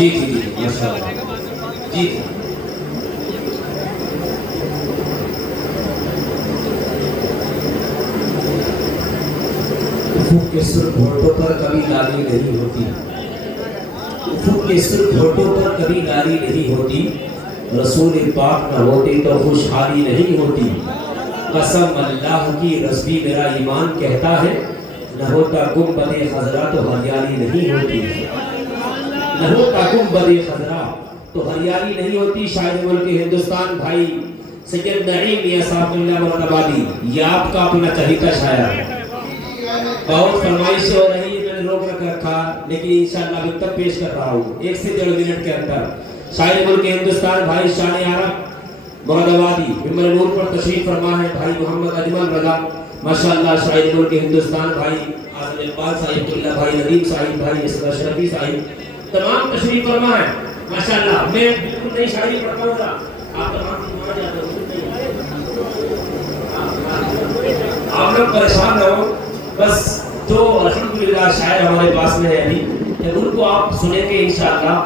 جی جی جی ماشاء اللہ جی افق کے صرف ہونٹوں پر کبھی لالی نہیں ہوتی، افق کے صرف ہونٹوں پر کبھی لالی نہیں ہوتی، رسول پاک نہ ہوتے تو خوشحالی نہیں ہوتی، قسم اللہ کی رسبی میرا ایمان کہتا ہے، نہ ہوتا گنبد خضرا تو ہریالی نہیں ہوتی، نہ ہوتا گنبد خضرا تو ہریالی نہیں ہوتی۔ شاعر ملک ہندوستان بھائی سید نعیم میاں صاحب اللہ مرتبادی، یہ آپ کا اپنا چہیتا شاعر ہے، بہت فرمائش ہو رہی ہے، میں نے روک رکھا لیکن انشاءاللہ ابھی تک پیش کر رہا ہوں 1 سے 1.5 منٹ کے اندر۔ شاعر ملک ہندوستان بھائی شان عرب مرادآبادی ممبر نور پر تشریف فرما ہے بھائی محمد اجمل رضا ماشاءاللہ، شاعر ملک ہندوستان بھائی اعظم اقبال صاحب اللہ بھائی ندیم صاحب بھائی اسد اشرفی صاحب تمام تشریف فرما ہے ماشاءاللہ۔ میں بالکل نئی شاعری پڑھتا ہوں، آپ تمام وہاں جاتے ہو، آپ لوگ پریشان نہ ہو، بس جو الحمدللہ شاعر ہمارے پاس میں ہے ابھی ان کو آپ سنیں گے انشاءاللہ،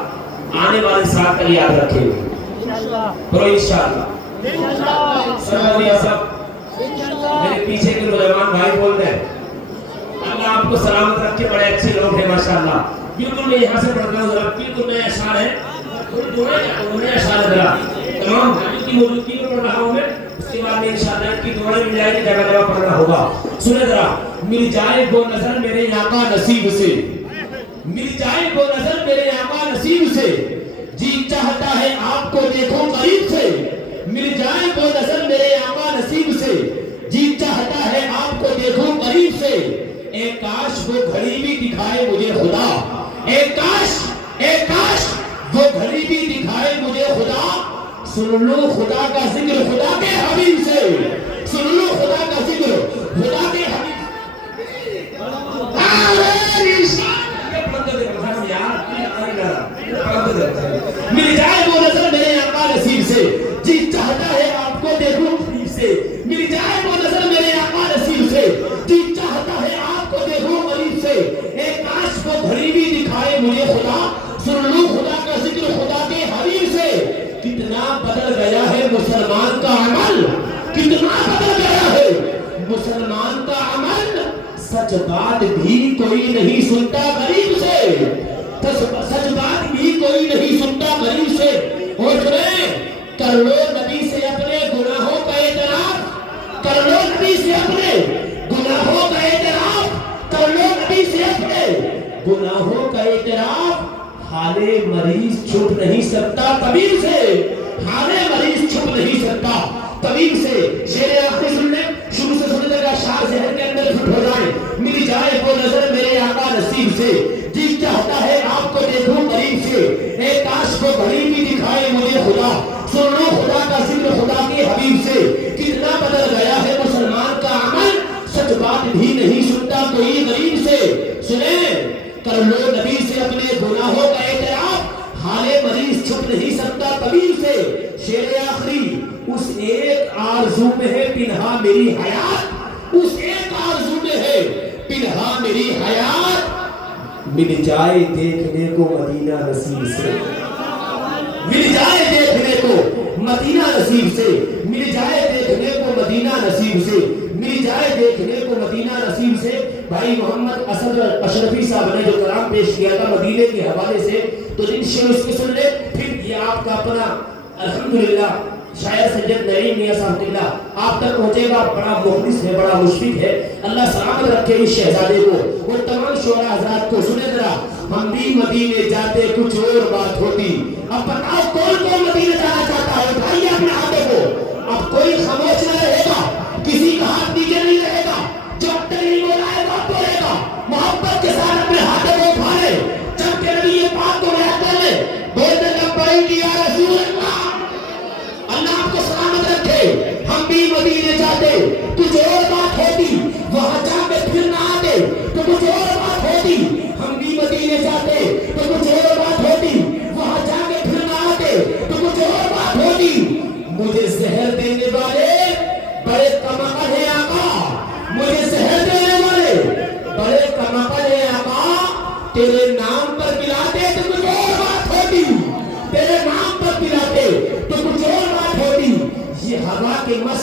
آنے والے سال تک یاد رکھیں گے برو انشاءاللہ۔ میرے پیچھے کے نوجوان بھائی بول رہے ہیں اللہ آپ کو سلامت رکھے، بڑے اچھے لوگ ہیں ماشاءاللہ۔ بالکل میں یہاں سے پڑھتا ہوں، ذرا بالکل نئے اشعار ہیں، نئے اشعار ہے، ذرا تمام بھائیوں کی موجودگی میں پڑھ رہا ہوں میں، اس کے بعد میں انشاءاللہ ان کی دعائیں مل جائے گی، جگہ جگہ پڑھنا ہوگا۔ سنیں ذرا، مل جائے وہ نظر میرے آقا نصیب سے، مل جائے وہ نظر میرے آقا نصیب سے، جی چاہتا ہے آپ کو دیکھوں قریب سے، مل جائے وہ نظر میرے آقا نصیب سے، جی چاہتا ہے آپ کو دیکھوں قریب سے، اے کاش وہ گھڑی بھی دکھائے مجھے خدا، اے کاش وہ گھڑی بھی دکھائے مجھے خدا، سن لو خدا کا ذکر خدا کے حبیب سے، سن لو خدا کا ذکر خدا کے حبیب مل جائے وہ نظر میرے آقا نصیب سے، جی چاہتا ہے آپ کو دیکھوں قریب سے، مل جائے وہ نظر میرے آقا نصیب سے، جی چاہتا ہے آپ کو دیکھوں قریب سے، اے کاش وہ گھڑی بھی دکھائے مجھے خدا، سن لو خدا کا ذکر خدا کے حبیب سے۔ کتنا بدل گیا ہے مسلمان کا عمل، کتنا بدل گیا ہے مسلمان کا عمل، سچ بات بھی کوئی نہیں سنتا غریب سے، سچ بات بھی کوئی نہیں سنتا غریب سے۔ اور سنیں، کر لو نبی سے اپنے گناہوں کا اعتراف، کر لو نبی سے اپنے گناہوں کا اعتراف، کر لو نبی سے اپنے گناہوں کا اعتراف، حال مریض چھپ نہیں سکتا طبیب سے، حال مریض چھپ نہیں سکتا طبیب سے۔ شعر آخری سن لیں، شروع سے سننے کا اشعار ذہن کے اندر فٹ ہو جائے، مل جائے وہ نظر میرے آقا نصیب سے، جی چاہتا ہے آپ کو دیکھوں قریب سے، اے کاش کو گھڑی بھی دکھائے مجھے خدا، سن لو خدا کا ذکر خدا کے حبیب سے۔ کتنا بدل گیا ہے مسلمان کا عمل، سچ بات بھی نہیں سنتا کوئی غریب سے۔ سنیں، کر لو نبی سے اپنے گناہوں کا اعتراف، حال مریض چھپ نہیں سکتا طبیب سے۔ شعر آخری، اس ایک آرزو میں ہے پنہا میری حیات، اس ایک آرزو میں ہے پنہا میری حیات، مل جائے دیکھنے کو مدینہ نصیب سے، مل جائے دیکھنے کو مدینہ نصیب سے، مل جائے دیکھنے کو مدینہ نصیب سے، مل جائے دیکھنے کو مدینہ نصیب سے۔ بھائی محمد اسد اشرفی صاحب نے جو کلام پیش کیا تھا مدینے کے حوالے سے، تو ان شعر اس کے سن لیں، پھر یہ آپ کا اپنا الحمدللہ شاعر سید نعیم میاں صاحب اللہ آپ تک پہنچے گا، بڑا مخلص ہے، بڑا مشفق ہے، اللہ سلامت رکھے اس شہزادے کو اور تمام شعراء حضرات کو۔ سنے ذرا، ہم بھی مدینے جاتے کچھ اور بات ہوتی، اب بتاؤ کون کون مدینے جانا چاہتا ہے، اٹھائیے اپنے ہاتھوں کو، اب کوئی خاموش نہ رہے گا، کسی کا ہاتھ نیچے نہیں رہے گا، جب تک نہیں بولائے گا بولے گا، محبت کے ساتھ اپنے ہاتھوں کو اٹھا لے، جب کہ نبی پاک کو رہتے لے، بولتے لبیک یا رسول اللہ، اللہ آپ کو سلامت رکھے۔ ہم بھی مدینے جاتے کچھ اور بات ہوتی، وہاں جا کے پھر نہ آتے تو کچھ اور بات ہوتی، ہم بھی مدینے جاتے تو کچھ اور بات ہوتی، وہاں جا کے پھر نہ آتے تو کچھ اور بات ہوتی، مجھے زہر دینے والے بڑے کماقل ہیں آقا، مجھے زہر دینے والے بڑے کماقل ہیں آقا، تیرے نام پر ملاتے تو کچھ اور بات ہوتی۔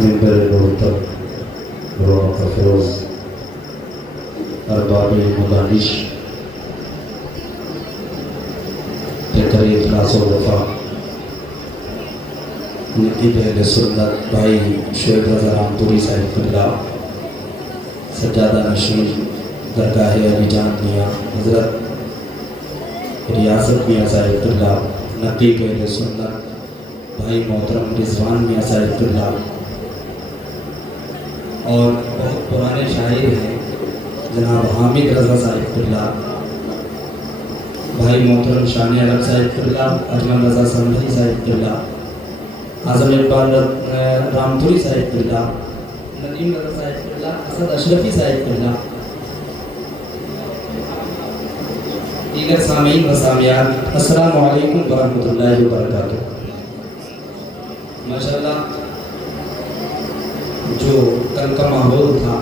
منبر مرتب رونق افروز ارباب مدانش پیکر اخلاص و وفا نقیب اہل سنت بھائی شعیب رضا رامپوری صاحب قبلہ، سجادہ نشین درگاہ علی جان میاں حضرت، ریاست میاں صاحب قبلہ، نقیب اہل سنت بھائی محترم رضوان میاں صاحب قبلہ، اور بہت پرانے شاعر ہیں جناب حامد رضا صاحب قبلہ، بھائی محترم شان عرب صاحب قبلہ، اجمل رضا سمدھی صاحب قبلہ، اعظم اقبال رامپوری صاحب قبلہ، ندیم رضا صاحب قبلہ، اسد اشرفی صاحب قبلہ، دیگر سامعین و سامعات، السلام علیکم ورحمۃ اللہ وبرکاتہ۔ ماشاءاللہ جو کل کا ماحول تھا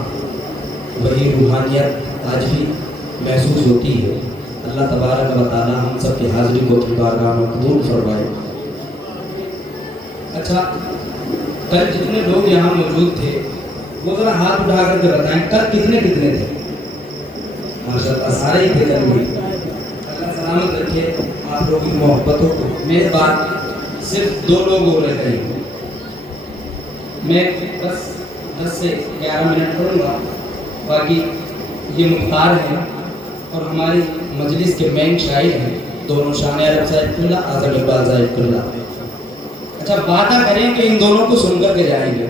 وہی روحانیت آج بھی محسوس ہوتی ہے۔ اللہ تبارک و تعالی ہم سب کی حاضری کو اپنی بارگاہ میں قبول فرمائے۔ اچھا، کل جتنے لوگ یہاں موجود تھے وہ ذرا ہاتھ اٹھا کر کے بتائیں کل کتنے تھے؟ ماشاءاللہ سارے ہی تھے کل بھی۔ اللہ سلامت رکھے آپ لوگوں کی محبتوں کو۔ میری بات صرف 2 لوگ ہو رہے تھے، میں بس 10 سے 11 منٹ پڑھوں گا، باقی یہ مختار ہیں اور ہماری مجلس کے مین شاعر ہیں دونوں، شان عرب صاحب قبلہ، اعظم اقبال صاحب قبلہ۔ اچھا، وعدہ کریں کہ ان دونوں کو سن کر کے جائیں گے،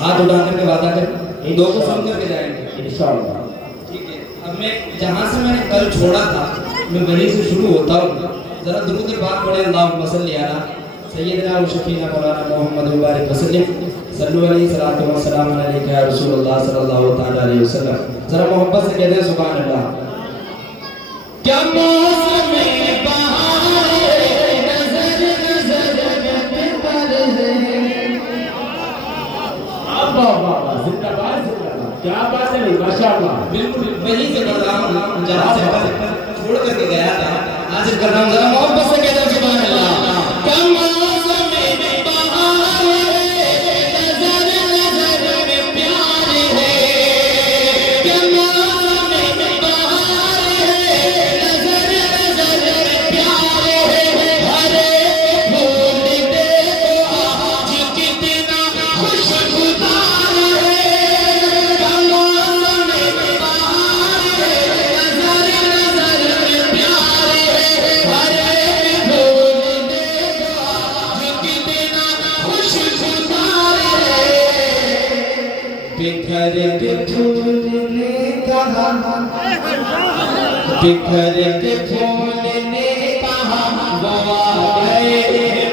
ہاتھ اٹھا کر کے وعدہ کریں ان دونوں کو سن کر کے جائیں گے انشاءاللہ، ٹھیک ہے؟ اب میں جہاں سے میں نے کل چھوڑا تھا میں وہیں سے شروع ہوتا ہوں۔ ذرا درود پاک پڑھیں، اللہم صلی علی سیدنا و شفیعنا مولانا محمد مبارک وسلم، صلو علیہ الصلوۃ والسلام علیک یا رسول اللہ صلی اللہ تعالی علیہ وسلم۔ ذرا محبت سے کہتے ہیں سبحان اللہ۔ کیا موسم بہار نظر نظر پر ہے، واہ واہ واہ، زندہ باد زندہ باد، کیا بات ہے، ماشاءاللہ۔ بالکل وہی سے پڑھ رہا ہوں جہاں سے چھوڑ کر کے گیا تھا، حاضر کر رہا ہوں۔ ذرا محبت سے کہتے ہیں سبحان اللہ۔ کیا موسم بہار نظر نظر میں پیار ہے، کیا موسم بہار نظر نظر میں پیار ہے، ہر ایک پھول دیکھو آج کتنا خوشگوار ہے، کیا موسم بہار نظر نظر میں پیار ہے، ہر ایک پھول دیکھو آج کتنا خوشگوار ہے۔ بکھر کے پھول نے کہا، بکھر کے پھول نے کہا وہ آ گئے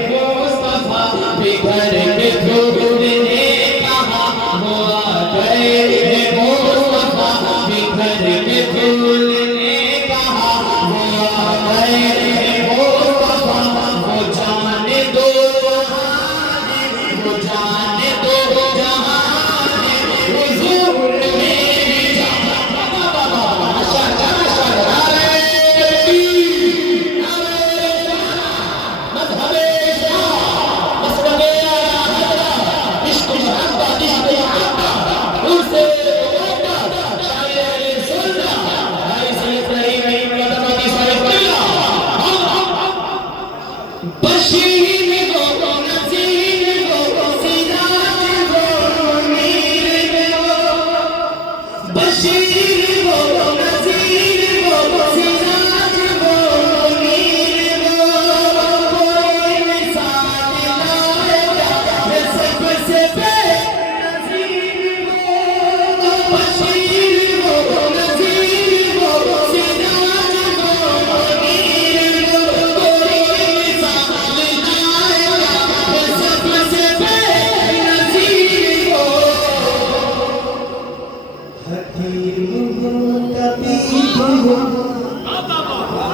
مصطفیٰ، بکھر کے پھول نے کہا وہ آ گئے مصطفیٰ، بکھر کے پھول نے کہا وہ آ گئے مصطفیٰ، وہ جان دو جہان، وہ جان دو جہان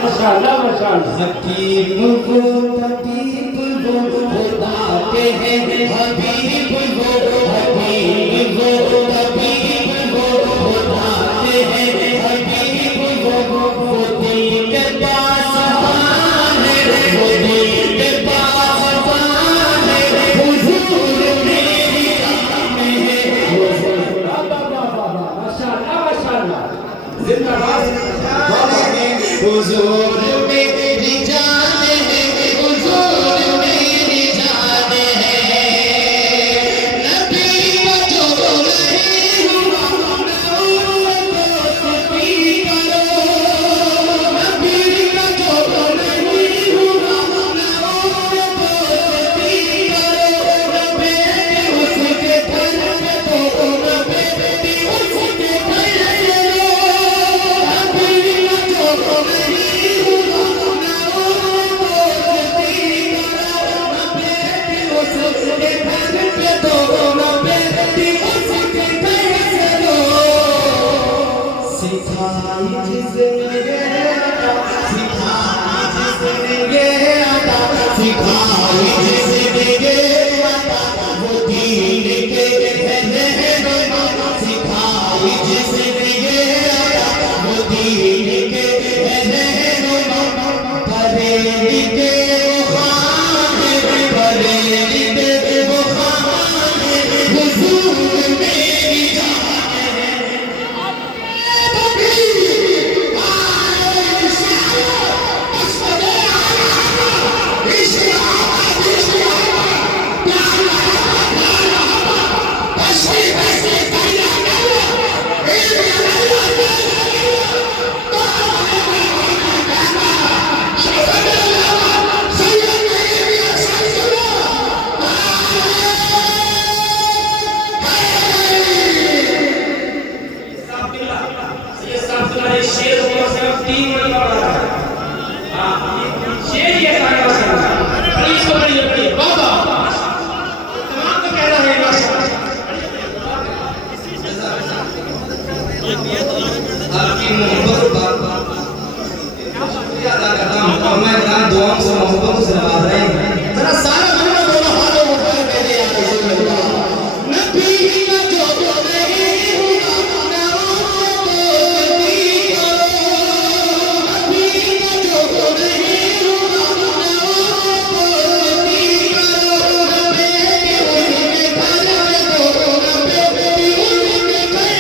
ماشاءاللہ ماشاءاللہ حکیم وہ طبیب وہ خدا کے ہیں حبیب وہ حکیم وہ طبیب وہ خدا کے ہیں حبیب وہ دل کے پاس ہے وہ دل کے پاس ہے حضور میری جان ہے ماشاءاللہ ماشاءاللہ زندہ باد حضور میری جان ہے حضور میری جان ہے نبی کا جو نہیں ہوا دوستی کرو نبی کا جو نہیں ہوا دوستی کرو بیٹی اس کے گھر میں تو بیٹی اس کے گھر چلو نبی کا جو نہیں ہوا دوستی کرو بیٹی اس کے گھر پہ تو بیٹی اس کے گھر چلو سکھائی جس نے یہ عطا سکھائی جس نے یہ عطا سکھائی جس نے یہ عطا وہ دین کے رہنما سکھائی جس نے یہ عطا وہ دین کے رہنما بریلی کے وہ خان بریلی کے وہ خان حضور میری جان آپ کی محبت پر شکریہ ادا کرتا ہوں اور میں اپنا دعاؤں سے محبت سے نواز رہے ہیں ذرا سارا دنیا دونوں ہاتھوں اٹھائے میرے آقا صلی اللہ علیہ وسلم نبی کا جو نہیں ہوا دوستی کرو نبی کا جو نہیں ہوا دوستی کرو بیٹی اس کے گھر میں تو بیٹی اس کے گھر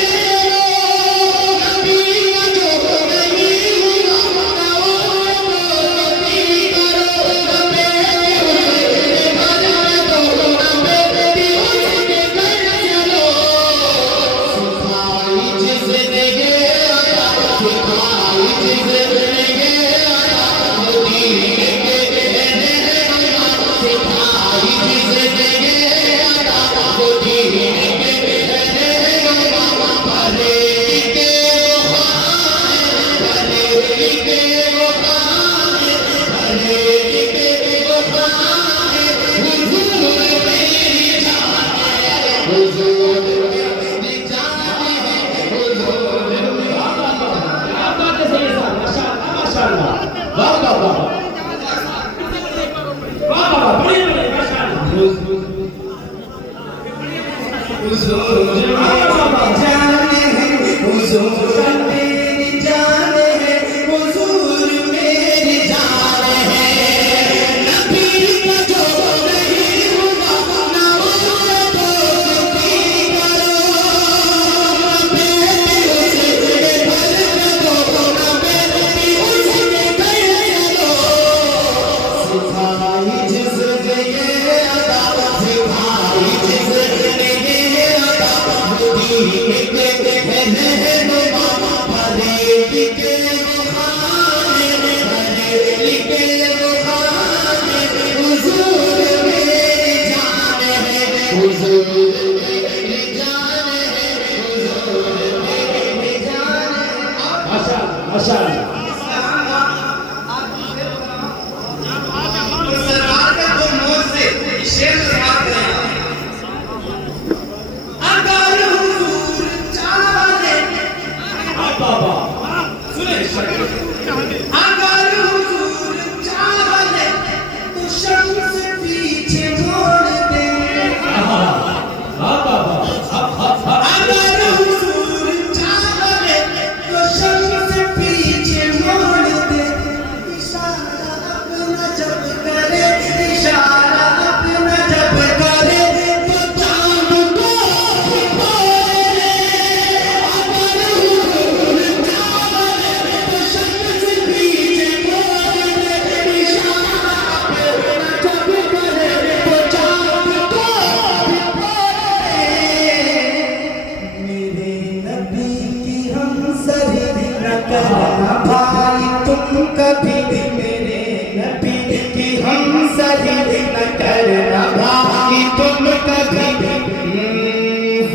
کرنا بھائی تم کبھی میرے نبی کی ہم سجدہ نہ کرنا بھائی تم کبھی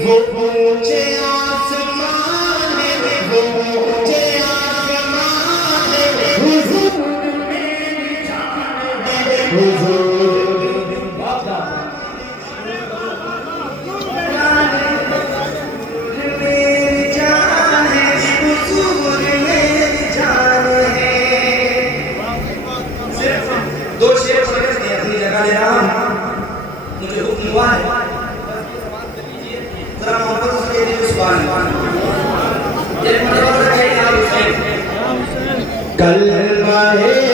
وہ اونچے آسمان وہ اونچے آسمان حضور میری جان ہے حضور میری جان ہے حضور میری جان ہے. صرف دو شعر پڑھ کے اپنی جگہ لے رہا ہوں. مجھے حکم ہوا ہے ذرا محبت اس کے لیے سبحان اللہ ایک مرتبہ کہیے آپ اس میں کل